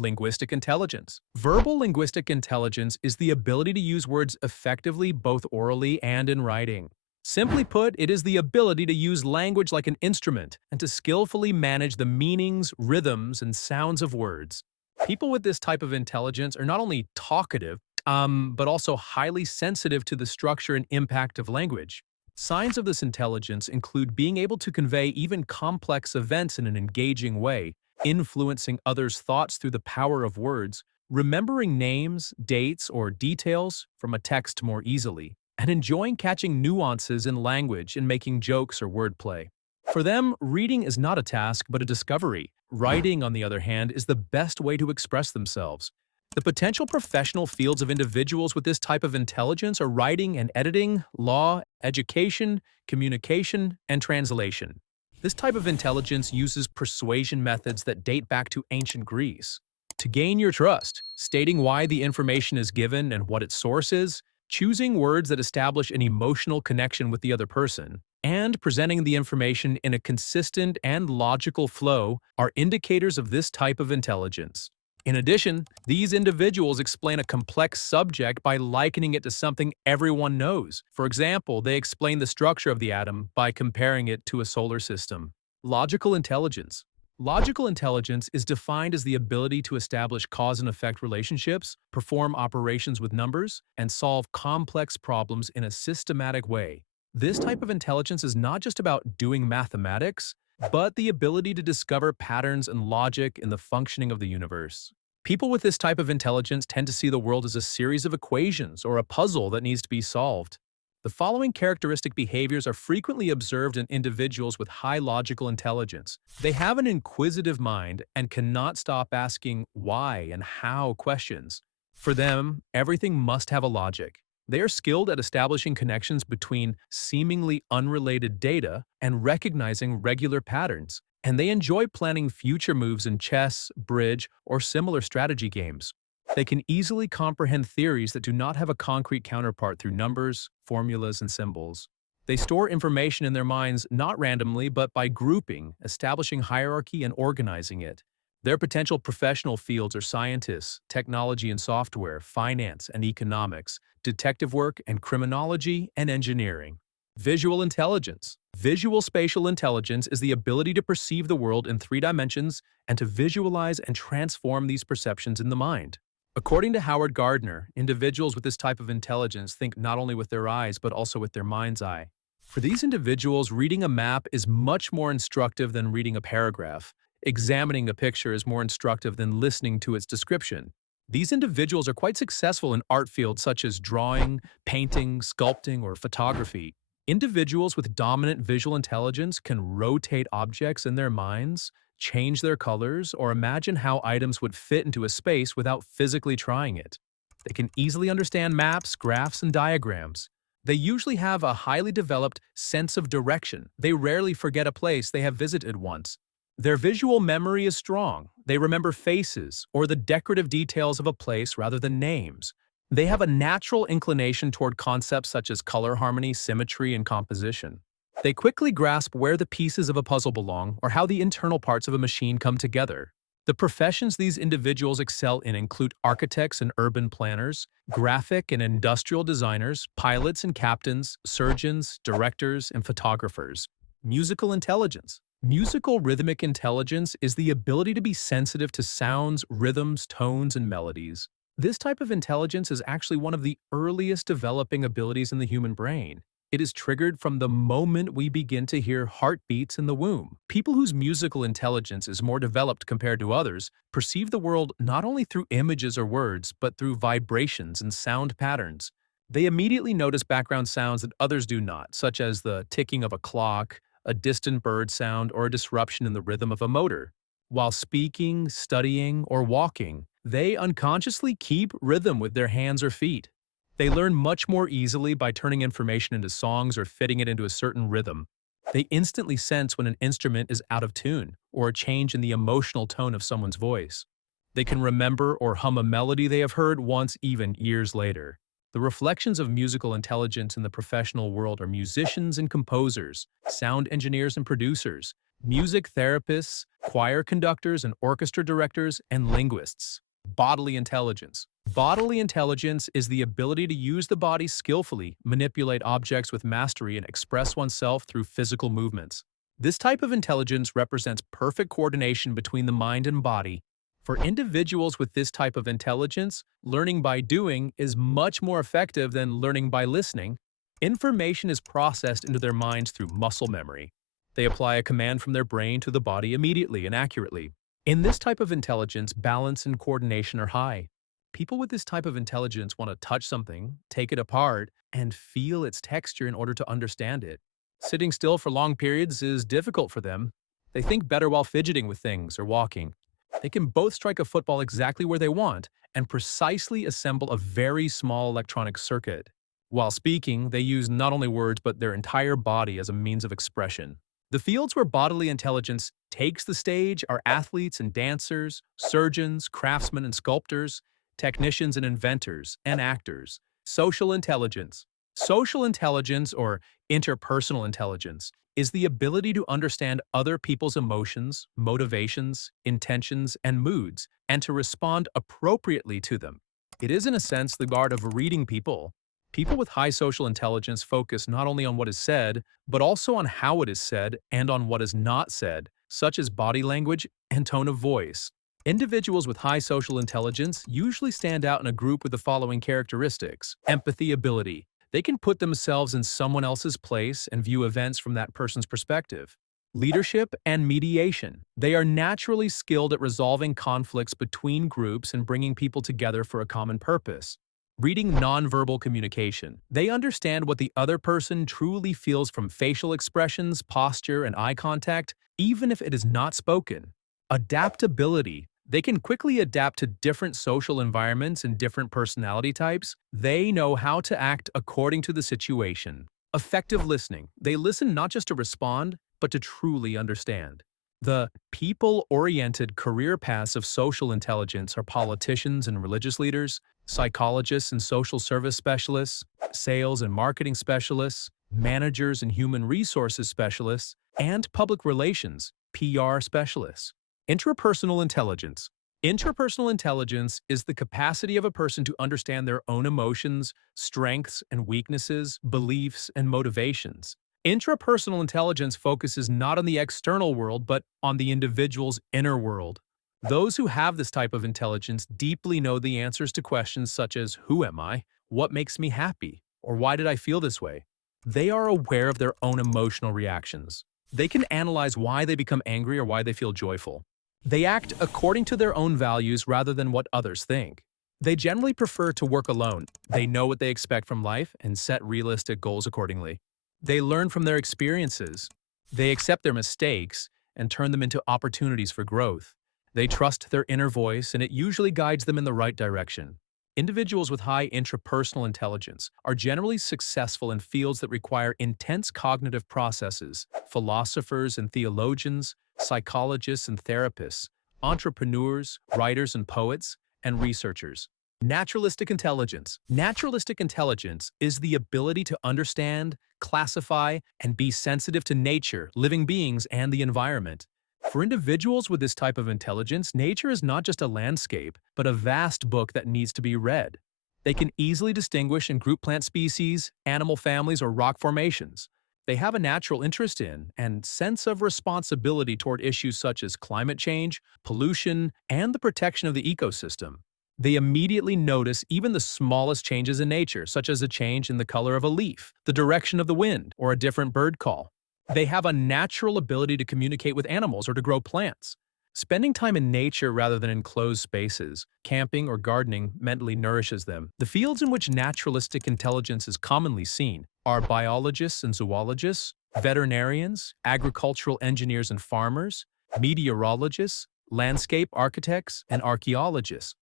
Linguistic intelligence. Verbal linguistic intelligence is the ability to use words effectively both orally and in writing. Simply put, it is the ability to use language like an instrument and to skillfully manage the meanings, rhythms, and sounds of words. People with this type of intelligence are not only talkative, but also highly sensitive to the structure and impact of language. Signs of this intelligence include being able to convey even complex events in an engaging way, influencing others' thoughts through the power of words, remembering names, dates, or details from a text more easily, and enjoying catching nuances in language and making jokes or wordplay. For them, reading is not a task but a discovery. Writing, on the other hand, is the best way to express themselves. The potential professional fields of individuals with this type of intelligence are writing and editing, law, education, communication, and translation. This type of intelligence uses persuasion methods that date back to ancient Greece. To gain your trust, stating why the information is given and what its source is, choosing words that establish an emotional connection with the other person, and presenting the information in a consistent and logical flow are indicators of this type of intelligence. In addition, these individuals explain a complex subject by likening it to something everyone knows. For example, they explain the structure of the atom by comparing it to a solar system. Logical intelligence. Logical intelligence is defined as the ability to establish cause and effect relationships, perform operations with numbers, and solve complex problems in a systematic way. This type of intelligence is not just about doing mathematics, but the ability to discover patterns and logic in the functioning of the universe. People with this type of intelligence tend to see the world as a series of equations or a puzzle that needs to be solved. The following characteristic behaviors are frequently observed in individuals with high logical intelligence. They have an inquisitive mind and cannot stop asking why and how questions. For them, everything must have a logic. They are skilled at establishing connections between seemingly unrelated data and recognizing regular patterns, and they enjoy planning future moves in chess, bridge, or similar strategy games. They can easily comprehend theories that do not have a concrete counterpart through numbers, formulas, and symbols. They store information in their minds not randomly but by grouping, establishing hierarchy, and organizing it. Their potential professional fields are scientists, technology and software, finance and economics, detective work and criminology and engineering. Visual intelligence. Visual spatial intelligence is the ability to perceive the world in 3 dimensions and to visualize and transform these perceptions in the mind. According to Howard Gardner, individuals with this type of intelligence think not only with their eyes but also with their mind's eye. For these individuals, reading a map is much more instructive than reading a paragraph. Examining a picture is more instructive than listening to its description. These individuals are quite successful in art fields such as drawing, painting, sculpting, or photography. Individuals with dominant visual intelligence can rotate objects in their minds, change their colors, or imagine how items would fit into a space without physically trying it. They can easily understand maps, graphs, and diagrams. They usually have a highly developed sense of direction. They rarely forget a place they have visited once. Their visual memory is strong. They remember faces or the decorative details of a place rather than names. They have a natural inclination toward concepts such as color harmony, symmetry, and composition. They quickly grasp where the pieces of a puzzle belong or how the internal parts of a machine come together. The professions these individuals excel in include architects and urban planners, graphic and industrial designers, pilots and captains, surgeons, directors, and photographers. Musical intelligence. Musical rhythmic intelligence is the ability to be sensitive to sounds, rhythms, tones, and melodies. This type of intelligence is actually one of the earliest developing abilities in the human brain. It is triggered from the moment we begin to hear heartbeats in the womb. People whose musical intelligence is more developed compared to others perceive the world not only through images or words, but through vibrations and sound patterns. They immediately notice background sounds that others do not, such as the ticking of a clock, a distant bird sound, or a disruption in the rhythm of a motor. While speaking, studying, or walking, they unconsciously keep rhythm with their hands or feet. They learn much more easily by turning information into songs or fitting it into a certain rhythm. They instantly sense when an instrument is out of tune or a change in the emotional tone of someone's voice. They can remember or hum a melody they have heard once, even years later. The reflections of musical intelligence in the professional world are musicians and composers, sound engineers and producers, music therapists, choir conductors and orchestra directors, and linguists. Bodily intelligence. Bodily intelligence is the ability to use the body skillfully, manipulate objects with mastery, and express oneself through physical movements. This type of intelligence represents perfect coordination between the mind and body. For individuals with this type of intelligence, learning by doing is much more effective than learning by listening. Information is processed into their minds through muscle memory. They apply a command from their brain to the body immediately and accurately. In this type of intelligence, balance and coordination are high. People with this type of intelligence want to touch something, take it apart, and feel its texture in order to understand it. Sitting still for long periods is difficult for them. They think better while fidgeting with things or walking. They can both strike a football exactly where they want and precisely assemble a very small electronic circuit. While speaking, they use not only words but their entire body as a means of expression. The fields where bodily intelligence takes the stage are athletes and dancers, surgeons, craftsmen and sculptors, technicians and inventors, and actors. Social intelligence. Social intelligence, or interpersonal intelligence, is the ability to understand other people's emotions, motivations, intentions, and moods, and to respond appropriately to them. It is, in a sense, the art of reading people. People with high social intelligence focus not only on what is said, but also on how it is said and on what is not said, such as body language and tone of voice. Individuals with high social intelligence usually stand out in a group with the following characteristics. Empathy ability. They can put themselves in someone else's place and view events from that person's perspective. Leadership and mediation. They are naturally skilled at resolving conflicts between groups and bringing people together for a common purpose. Reading nonverbal communication. They understand what the other person truly feels from facial expressions, posture, and eye contact, even if it is not spoken. Adaptability. They can quickly adapt to different social environments and different personality types. They know how to act according to the situation. Effective listening. They listen not just to respond, but to truly understand. The people-oriented career paths of social intelligence are politicians and religious leaders, psychologists and social service specialists, sales and marketing specialists, managers and human resources specialists, and public relations (PR) specialists. Interpersonal intelligence. Interpersonal intelligence is the capacity of a person to understand their own emotions, strengths and weaknesses, beliefs, and motivations. Intrapersonal intelligence focuses not on the external world, but on the individual's inner world. Those who have this type of intelligence deeply know the answers to questions such as, who am I? What makes me happy? Or why did I feel this way? They are aware of their own emotional reactions. They can analyze why they become angry or why they feel joyful. They act according to their own values rather than what others think. They generally prefer to work alone. They know what they expect from life and set realistic goals accordingly. They learn from their experiences. They accept their mistakes and turn them into opportunities for growth. They trust their inner voice, and it usually guides them in the right direction. Individuals with high intrapersonal intelligence are generally successful in fields that require intense cognitive processes. Philosophers and theologians, psychologists and therapists, entrepreneurs, writers and poets, and researchers. Naturalistic intelligence. Naturalistic intelligence is the ability to understand, classify, and be sensitive to nature, living beings, and the environment. For individuals with this type of intelligence, nature is not just a landscape, but a vast book that needs to be read. They can easily distinguish and group plant species, animal families, or rock formations. They have a natural interest in and sense of responsibility toward issues such as climate change, pollution, and the protection of the ecosystem. They immediately notice even the smallest changes in nature, such as a change in the color of a leaf, the direction of the wind, or a different bird call. They have a natural ability to communicate with animals or to grow plants. Spending time in nature rather than in closed spaces, camping or gardening mentally nourishes them. The fields in which naturalistic intelligence is commonly seen are biologists and zoologists, veterinarians, agricultural engineers and farmers, meteorologists, landscape architects, and archaeologists.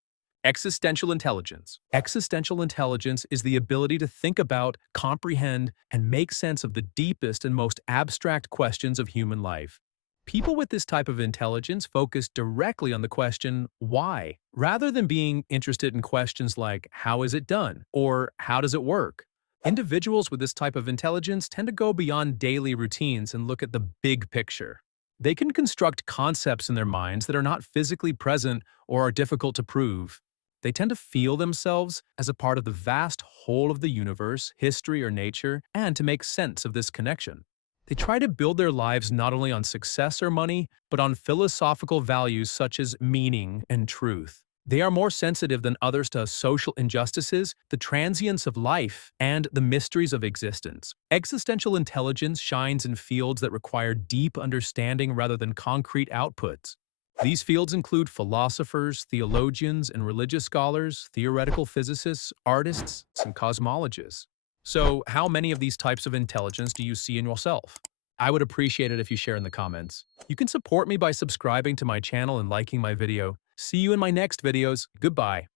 Existential intelligence. Existential intelligence is the ability to think about, comprehend, and make sense of the deepest and most abstract questions of human life. People with this type of intelligence focus directly on the question, why, rather than being interested in questions like, how is it done, or how does it work? Individuals with this type of intelligence tend to go beyond daily routines and look at the big picture. They can construct concepts in their minds that are not physically present or are difficult to prove. They tend to feel themselves as a part of the vast whole of the universe, history, or nature, and to make sense of this connection. They try to build their lives not only on success or money, but on philosophical values such as meaning and truth. They are more sensitive than others to social injustices, the transience of life, and the mysteries of existence. Existential intelligence shines in fields that require deep understanding rather than concrete outputs. These fields include philosophers, theologians, and religious scholars, theoretical physicists, artists, and cosmologists. So, how many of these types of intelligence do you see in yourself? I would appreciate it if you share in the comments. You can support me by subscribing to my channel and liking my video. See you in my next videos. Goodbye.